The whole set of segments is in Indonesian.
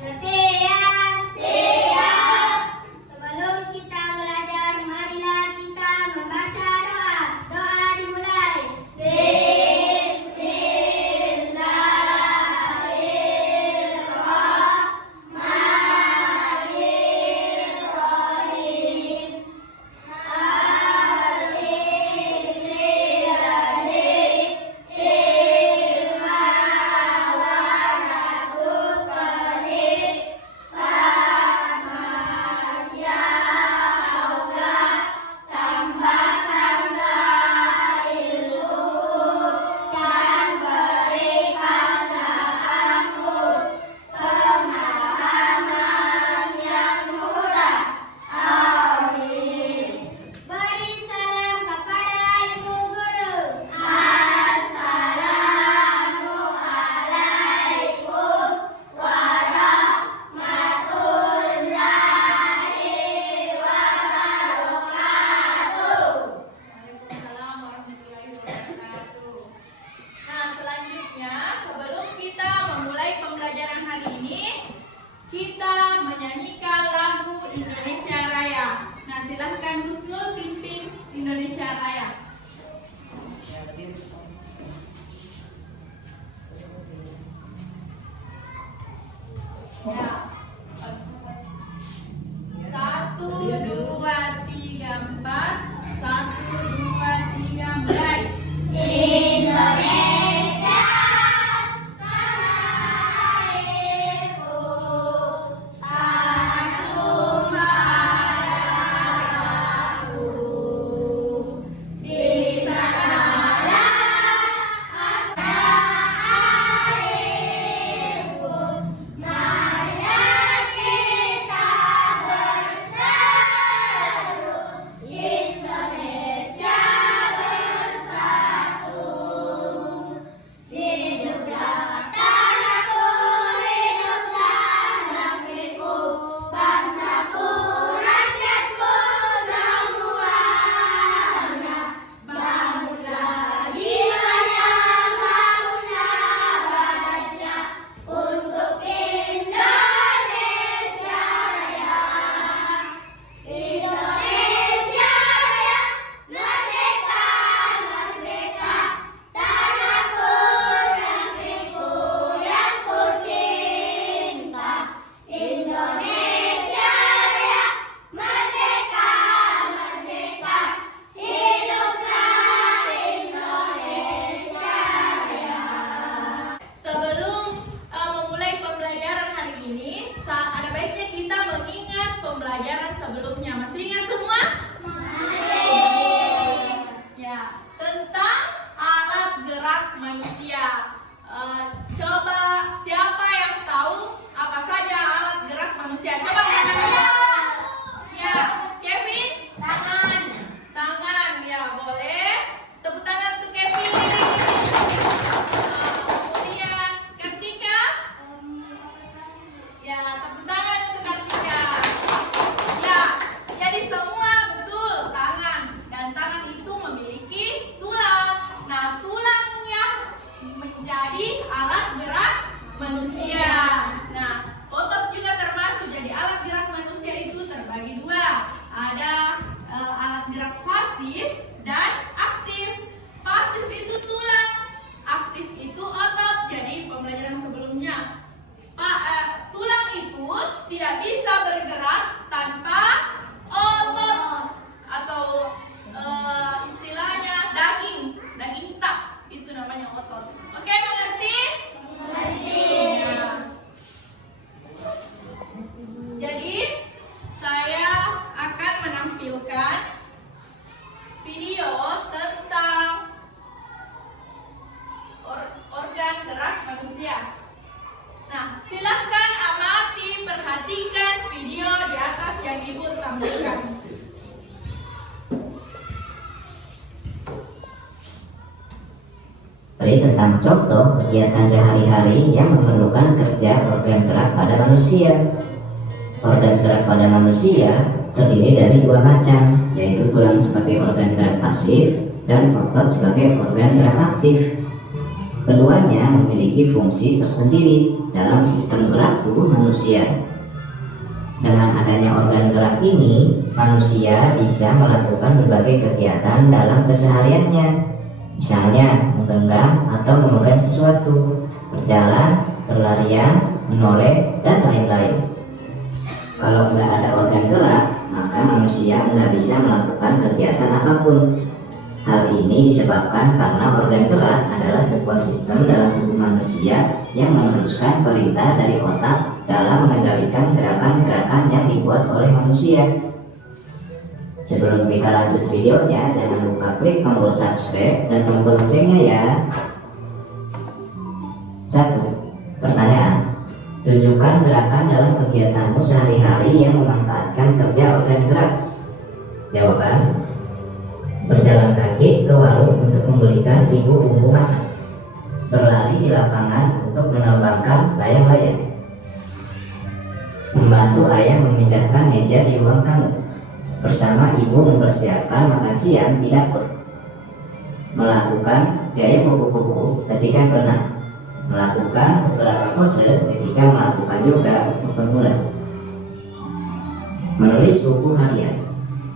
Latihan. Siap. Sebelum kita belajar, marilah kita membaca doa. Doa dimulai. Bismillahirrahmanirrahim. Beri salam kepada ibu guru. Assalamualaikum warahmatullahi wabarakatuh. Waalaikumsalam warahmatullahi wabarakatuh. Nah, selanjutnya sebelum kita memulai pembelajaran hari ini, kita menyanyikan lagu Indonesia Raya. Nah, silahkan Husnul pimpin Indonesia Raya. Ya. 1, 2, 3, 4. 1, 2, 3, mulai. Indonesia tanah airku, tanah tumpah darahku. Di sanalah ada airku, marilah kita berseru, Indonesia bersatu. Hiduplah tanahku, hiduplah negeriku, bangsaku, rakyatku semuanya. Bangunlah jiwanya, bangunlah badannya untuk Indonesia Raya. Indonesia Raya, merdeka, merdeka, tanahku, negeriku yang ku cinta. Indonesia Raya, merdeka, merdeka, hiduplah Indonesia Raya. Sebelum memulai pembelajaran hari ini, ada baiknya kita mengingat pembelajaran sebelumnya. Masih ingat semua? Ya, tentang alat gerak manusia. Coba siapa yang tahu apa saja alat gerak manusia? Coba lihat. Ya, Kevin? Tangan. Tangan, ya boleh. Tepuk tangan untuk Kevin. Kemudian Kartika. Ya, tepuk tangan untuk Kartika. Ya, jadi semua betul tangan. Dan tangan itu memiliki tulang. Nah, tulang yang menjadi alat gerak manusia. Nah, otot juga termasuk. Jadi alat gerak manusia itu terbagi dua. Ada alat gerak pasif dan aktif. Pasif itu tulang, aktif itu otot. Jadi pembelajaran sebelumnya, tulang itu tidak bisa bergerak tanpa otot atau istilahnya daging tak, itu namanya otot. Oke, mengerti? Ya. Jadi saya akan menampilkan video tentang organ gerak manusia. Nah, silahkan amati, perhatikan video di atas yang Ibu tampilkan. Beri tentang contoh kegiatan sehari-hari yang memerlukan kerja organ gerak pada manusia. Organ gerak pada manusia terdiri dari dua macam, yaitu tulang sebagai organ gerak pasif dan otot sebagai organ gerak aktif. Keduanya memiliki fungsi tersendiri dalam sistem gerak tubuh manusia. Dengan adanya organ gerak ini, manusia bisa melakukan berbagai kegiatan dalam kesehariannya, misalnya menggenggam atau memegang sesuatu, berjalan, berlarian, menoleh, dan lain-lain. Kalau nggak ada organ gerak, maka manusia nggak bisa melakukan kegiatan apapun. Hal ini disebabkan karena organ gerak adalah sebuah sistem dalam tubuh manusia yang meneruskan perintah dari otak dalam mengendalikan gerakan-gerakan yang dibuat oleh manusia. Sebelum kita lanjut videonya, jangan lupa klik tombol subscribe dan tombol loncengnya ya. 1. Pertanyaan. Tunjukkan gerakan dalam kegiatanmu sehari-hari yang memanfaatkan kerja organ gerak. Jawaban. Berjalan kaki ke warung untuk membelikan ibu bumbu masak. Berlari di lapangan untuk menerbangkan layang-layang. Membantu ayah memindahkan meja di ruang tamu. Bersama ibu mempersiapkan makan siang di dapur. Melakukan gaya kupu-kupu ketika berenang. Melakukan beberapa pose ketika melakukan yoga untuk pemula. Menulis buku harian.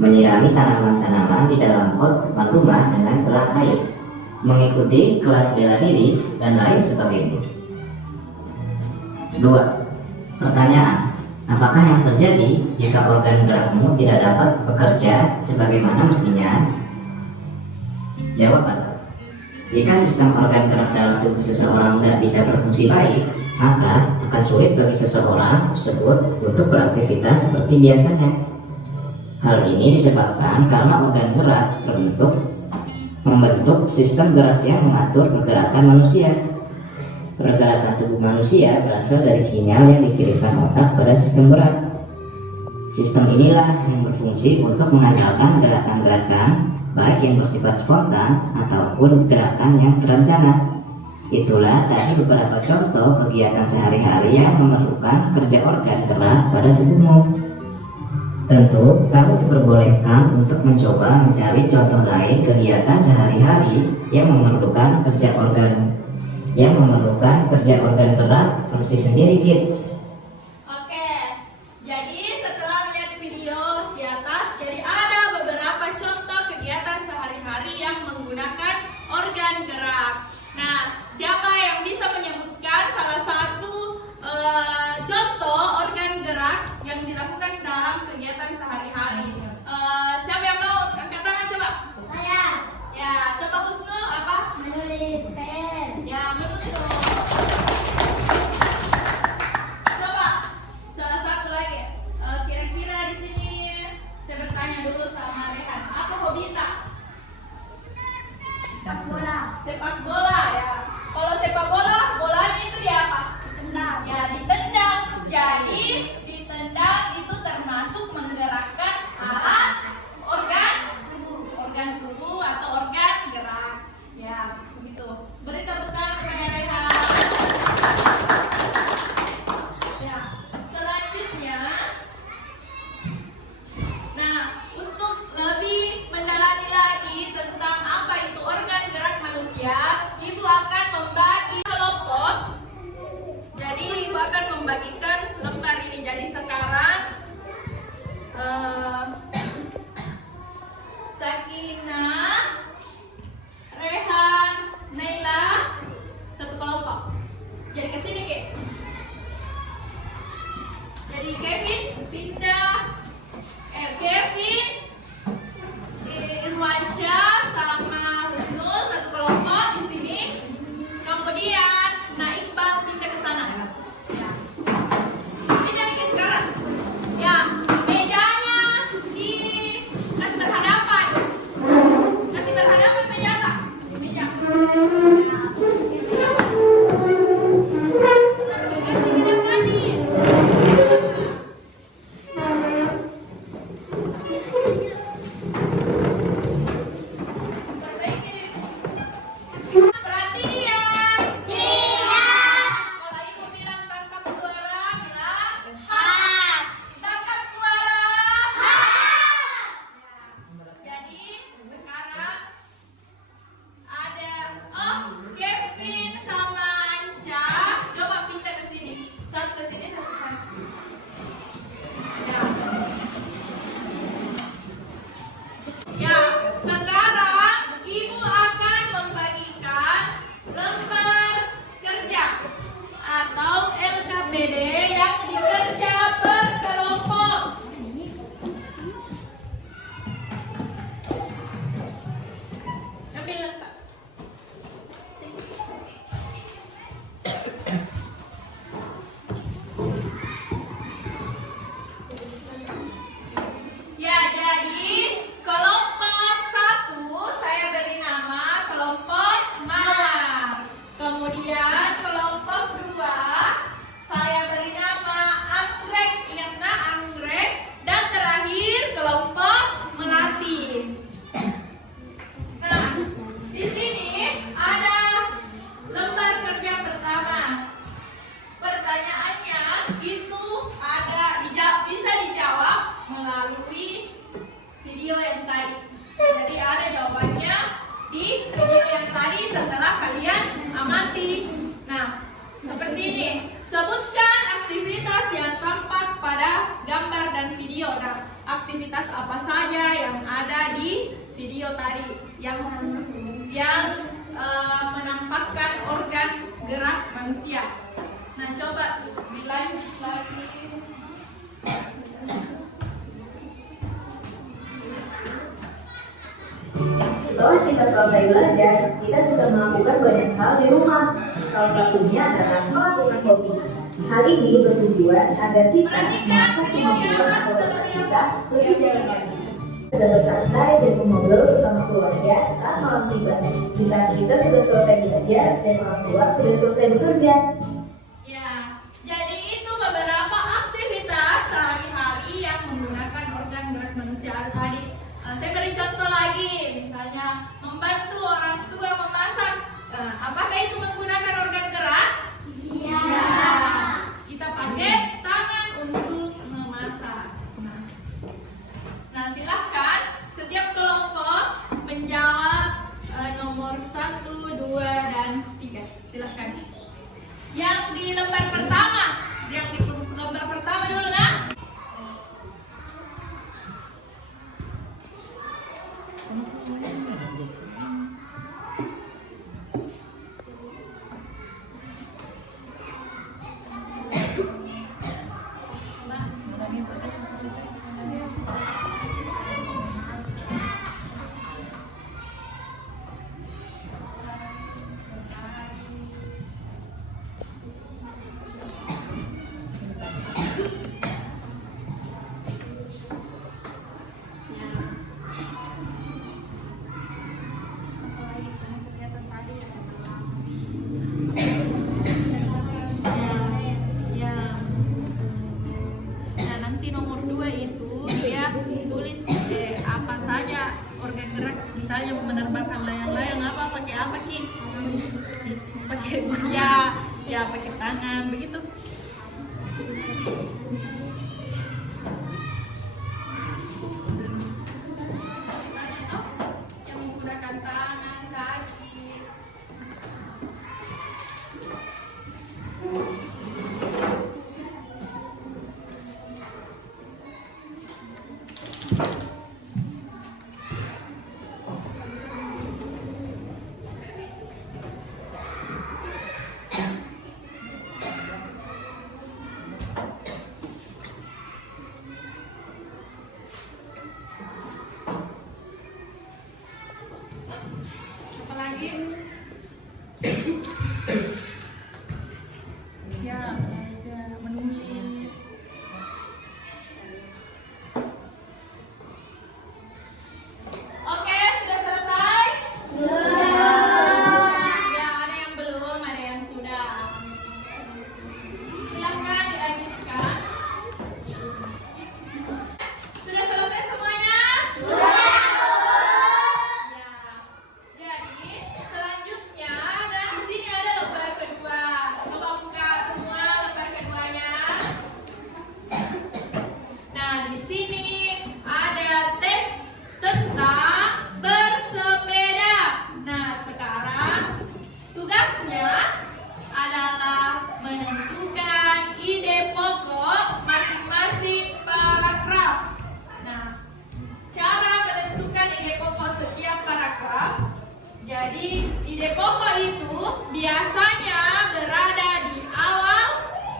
Menyirami tanaman-tanaman di dalam pot depan rumah dengan selang air, mengikuti kelas bela diri, dan lain sebagainya. 2. Pertanyaan. Apakah yang terjadi jika organ gerakmu tidak dapat bekerja sebagaimana mestinya? Jawaban. Jika sistem organ gerak dalam tubuh seseorang tidak bisa berfungsi baik, maka akan sulit bagi seseorang tersebut untuk beraktivitas seperti biasanya. Hal ini disebabkan karena organ gerak membentuk sistem gerak yang mengatur pergerakan manusia. Pergerakan tubuh manusia berasal dari sinyal yang dikirimkan otak pada sistem gerak. Sistem inilah yang berfungsi untuk mengandalkan gerakan-gerakan baik yang bersifat spontan ataupun gerakan yang terencana. Itulah tadi beberapa contoh kegiatan sehari-hari yang memerlukan kerja organ gerak pada tubuhmu. Tentu, kamu diperbolehkan untuk mencoba mencari contoh lain kegiatan sehari-hari yang memerlukan kerja organ gerak versi sendiri, kids. Oke, jadi setelah melihat video di atas, jadi ada beberapa contoh kegiatan sehari-hari yang menggunakan organ gerak. Nah, siapa yang bisa menyebutkan salah satu contoh organ gerak yang dilakukan dalam kegiatan sehari-hari? Siapa yang mau angkat tangan coba? Saya Ya, coba Husnul apa? menulis pen. Ya, Husnul. Coba salah satu lagi. Kira-kira di sini saya bertanya dulu sama Rehan. Apa hobi tak? Sepak bola. Sepak bola ya. Kalau sepak bola, bolanya itu ya apa? Tendang. Ya ditendang. Jadi ditendang itu termasuk menggerakkan alat organ tubuh atau organ gerak. Ya, begitu. Beri tepuk tangan kepada Rehan. Ya, selanjutnya. Nah, untuk lebih mendalami lagi tentang apa itu organ gerak manusia, Ibu akan membagi kelompok. Jadi Ibu akan membagikan lembar ini. Jadi sekarang Sakinah, Rehan, Naila satu kelompok. Jadi ke sini, Kek. Jadi Kevin pindah. Kevin, Irwansyah sama Husnul satu kelompok di sini. Kemudian Iqbal pindah ke sana. Ya. Pindah ke sekarang. Ya, mejanya kasih berhadapan. Kasih berhadapan meja tak? Meja. Ya. Kasih ke depan nih. itu bisa dijawab melalui video yang tadi. Jadi ada jawabannya di video yang tadi setelah kalian amati. Nah, seperti ini. Sebutkan aktivitas yang tampak pada gambar dan video. Nah, aktivitas apa saja yang ada di video tadi yang menampakkan organ gerak manusia. Nah, coba dilanjut lagi. Setelah kita selesai belajar, kita bisa melakukan banyak hal di rumah. Salah satunya adalah melakukan hobi. Hal ini bertujuan agar kita mengasah kemampuan otak kita lebih dalam lagi. Bisa bersantai dan mengobrol bersama keluarga saat malam tiba. Di saat kita sudah selesai belajar dan orang tua sudah selesai bekerja. Ya, jadi itu beberapa aktivitas sehari-hari yang menggunakan organ gerak manusia tadi. Saya beri contoh lagi, misalnya membantu orang tua memasak. Apakah itu menggunakan organ gerak? Iya. Kita pakai tangan untuk memasak. Nah, silahkan setiap kelompok menjawab nomor 1, 2, dan 3. Silahkan. Yang di lembar pertama dulu, nah. Misalnya menerbangkan layang-layang apa pakai apa Ki? Pakai pakai tangan begitu. Yang menggunakan tangan, kaki. Apalagi menulis. Oke, sudah selesai? Ya, ada yang belum, ada yang sudah. Silahkan dilanjutkan. Sudah selesai semuanya? Ya. Jadi selanjutnya, nah di sini ada lembar kedua. Coba buka semua lembar keduanya. Nah, di sini ada teks tentang bersepeda. Nah, sekarang tugasnya adalah menentukan ide pokok masing-masing paragraf. Nah, cara menentukan ide pokok setiap paragraf. Jadi, ide pokok itu biasanya berada di awal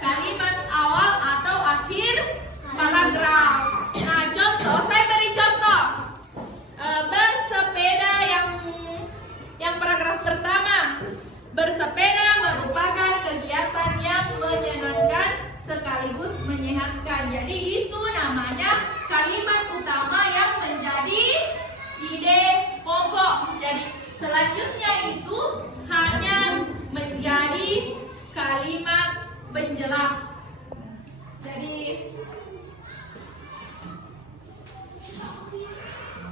kalimat awal atau akhir paragraf. Nah, contoh, saya beri contoh. Bersepeda yang paragraf pertama. Bersepeda merupakan kegiatan yang menyenangkan sekaligus menyehatkan. Jadi itu namanya kalimat utama yang menjadi ide pokok. Jadi selanjutnya itu hanya menjadi kalimat penjelas. Jadi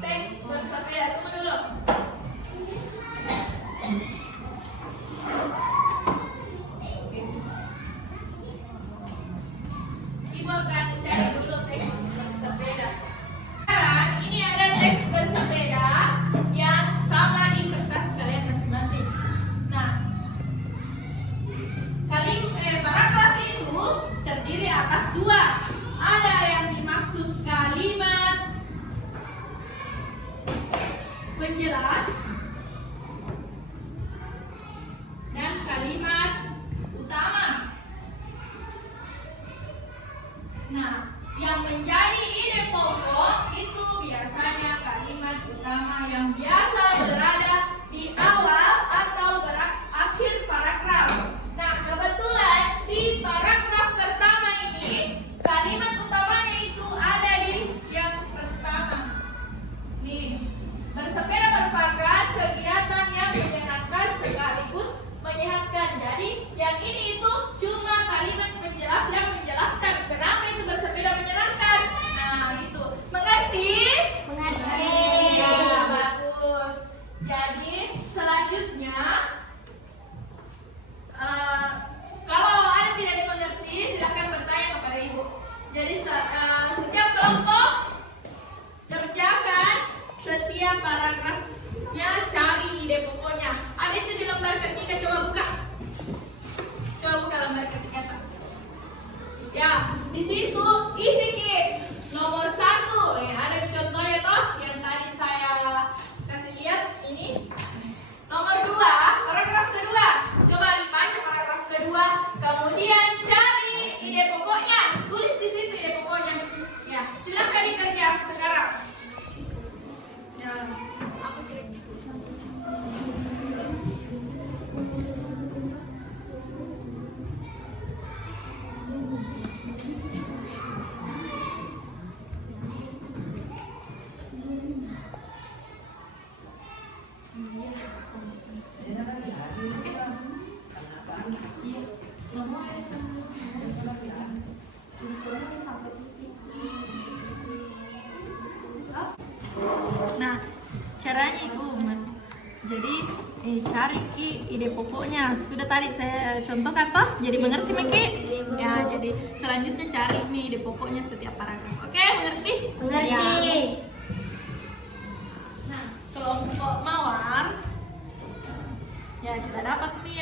teks bersepeda, tunggu dulu. Ibu akan cari dulu teks bersepeda. Sekarang ini ada teks bersepeda yang sama di kertas kalian masing-masing. Nah, paragraf itu terdiri atas dua. Ada yang dimaksud kalimat penjelas dan kalimat utama. Nah, yang menjadi ide pokok itu biasanya kalimat utama yang biasa berada di awal atau akhir paragraf. Nah, kebetulan di paragraf pertama ini kalimat utamanya itu ada di yang pertama. Nih, bersepeda merupakan kegiatan yang menyenangkan sekaligus menyehatkan. Jadi, yang ini itu cuma kalimat penjelas yang menjelaskan kenapa itu bersepeda menyenangkan. Nah, itu. Mengerti? Mengerti. Ya, bagus. Jadi, selanjutnya kalau ada tidak dimengerti, silakan bertanya kepada ibu. Jadi setiap kelompok kerjakan setiap paragrafnya, cari ide pokoknya. Ada itu di lembar ketiga, coba buka. Coba buka lembar ketiga. Ya, di situ isi kip. Nomor 1, ada contohnya toh yang tadi saya kasih lihat ini. Nomor 2, paragraf kedua. Coba dibaca paragraf kedua, kemudian cari ide pokoknya. Tulis di situ ide pokoknya. Ya, silakan dikerja sekarang. Ya, aku kira gitu. Nah, caranya itu, jadi cari ide pokoknya. Sudah tadi saya contohkan toh, jadi mengerti Meki? Ya, jadi selanjutnya cari nih ide pokoknya setiap paragraf. Oke, mengerti? Mengerti. Nah, kelompok mawar, ya kita dapat nih